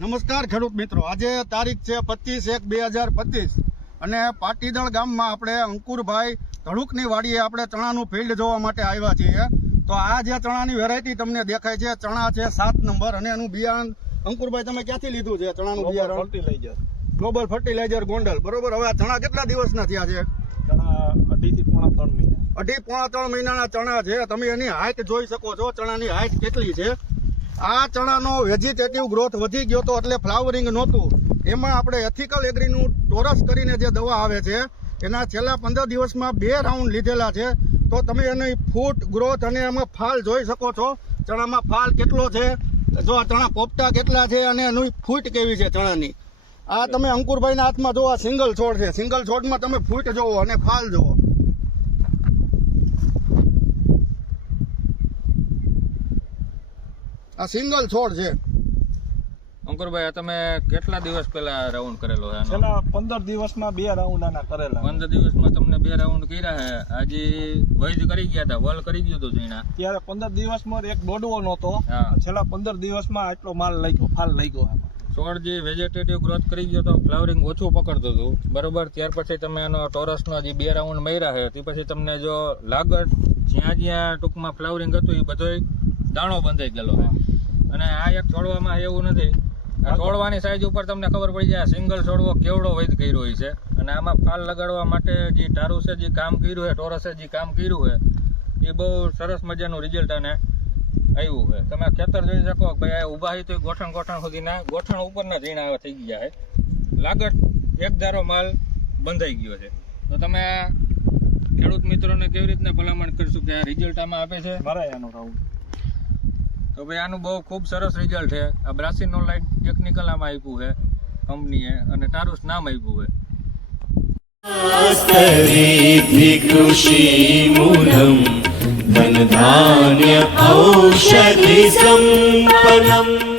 નમસ્કાર ખેડૂત મિત્રો. આજે તારીખ છે પચીસ એક બે હજાર પચીસ. અને પાટીદળ ગામમાં આપણે અંકુરભાઈ ધડુકની વાડીએ આપણે ચણાનું ફિલ્ડ જોવા માટે આવ્યા છીએ. તો આ જે ચણાની વેરાયટી તમને દેખાય છે ચણા છે સાત નંબર અને એનું બિયારણ અંકુરભાઈ તમે ક્યાંથી લીધું છે ચણાનું બિયારણ? Fertiliser global fertiliser Gondal. બરોબર? હવે આ ચણા કેટલા દિવસના થયા છે? ચણા અઢી પોણા ત્રણ મહિના. અઢી પોણા ત્રણ મહિનાના ચણા છે. તમે એની હાઈટ જોઈ શકો છો. ચણાની હાઈટ કેટલી છે? આ ચણાનો વેજીટેટિવ ગ્રોથ વધી ગયો તો એટલે ફ્લાવરિંગ નહોતું. એમાં આપણે એથિકલ એગ્રીનું ટોરસ કરીને જે દવા આવે છે, એના છેલ્લા પંદર દિવસમાં બે રાઉન્ડ લીધેલા છે. તો તમે એની ફૂટ ગ્રોથ અને એમાં ફાલ જોઈ શકો છો. ચણામાં ફાલ કેટલો છે? જો આ ચણા પોપટા કેટલા છે અને એની ફૂટ કેવી છે ચણાની? આ તમે અંકુરભાઈના હાથમાં જો આ સિંગલ છોડ છે, સિંગલ છોડમાં તમે ફૂટ જોવો અને ફાલ જોવો. આ સિંગલ છોડ છે. અંકુરભાઈ આ તમે કેટલા દિવસ પહેલા રાઉન્ડ કરેલો છે? છેલ્લા પંદર દિવસમાં બે રાઉન્ડ આના કરેલા. પંદર દિવસમાં તમને બે રાઉન્ડ કર્યા છે. આજે વૈજ કરી ગયા હતા વલ કરી ગયું હતું ઝીણા. ત્યારે પંદર દિવસમાં એક દોડવો નહોતો. હા. છેલ્લા પંદર દિવસમાં આટલો માલ લઈ ગયો ફાલ લઈ ગયો છોડ જે વેજીટેટિવ ગ્રોથ કરી ગયો તો ફ્લાવરિંગ ઓછું પકડતું હતું. બરોબર ત્યાર પછી તમે એનો ટોરસનો જે બે રાઉન્ડ માર્યા છે તે પછી તમને જો લાગત જ્યાં જ્યાં ટૂંકમાં ફ્લાવરિંગ હતું એ બધોય દાણો બંધાઈ ગયેલો છે. અને આ એક છોડવામાં એવું નથી. આ છોડવાની સાઈઝ ઉપર તમને ખબર પડી જાય સિંગલ છોડવો કેવડો વૈદ કર્યો હોય છે. અને આમાં ફાલ લગાડવા માટે જે ટારુસે જે કામ કર્યું છે ટોરસે જે કામ કર્યું છે, એ બહુ સરસ મજાનું રિઝલ્ટ અને આવ્યું છે. તમે ખેતર જોઈ શકો ભાઈ આ ઊભા તો ગોઠણ ગોઠણ સુધીના ગોઠણ ઉપરના ઝીણા આવા થઈ ગયા છે. લાગત એક ધારો માલ બંધાઈ ગયો છે. તો તમે ખેડૂત મિત્રોને કેવી રીતના ભલામણ કરશું કે આ રિઝલ્ટ આમાં આપે છે? ભરાય આનો રાઉન્ડ તો ભાઈ આનું બહુ ખૂબ સરસ રિઝલ્ટ છે. આ બ્રાસિનો લાઇટ ટેકનિકલ આમ આપ્યું છે કંપનીએ અને તારું નામ આપ્યું છે. કૃષિ મૂલમ ધન ધાન્ય ઔષધિ સંપન્નમ.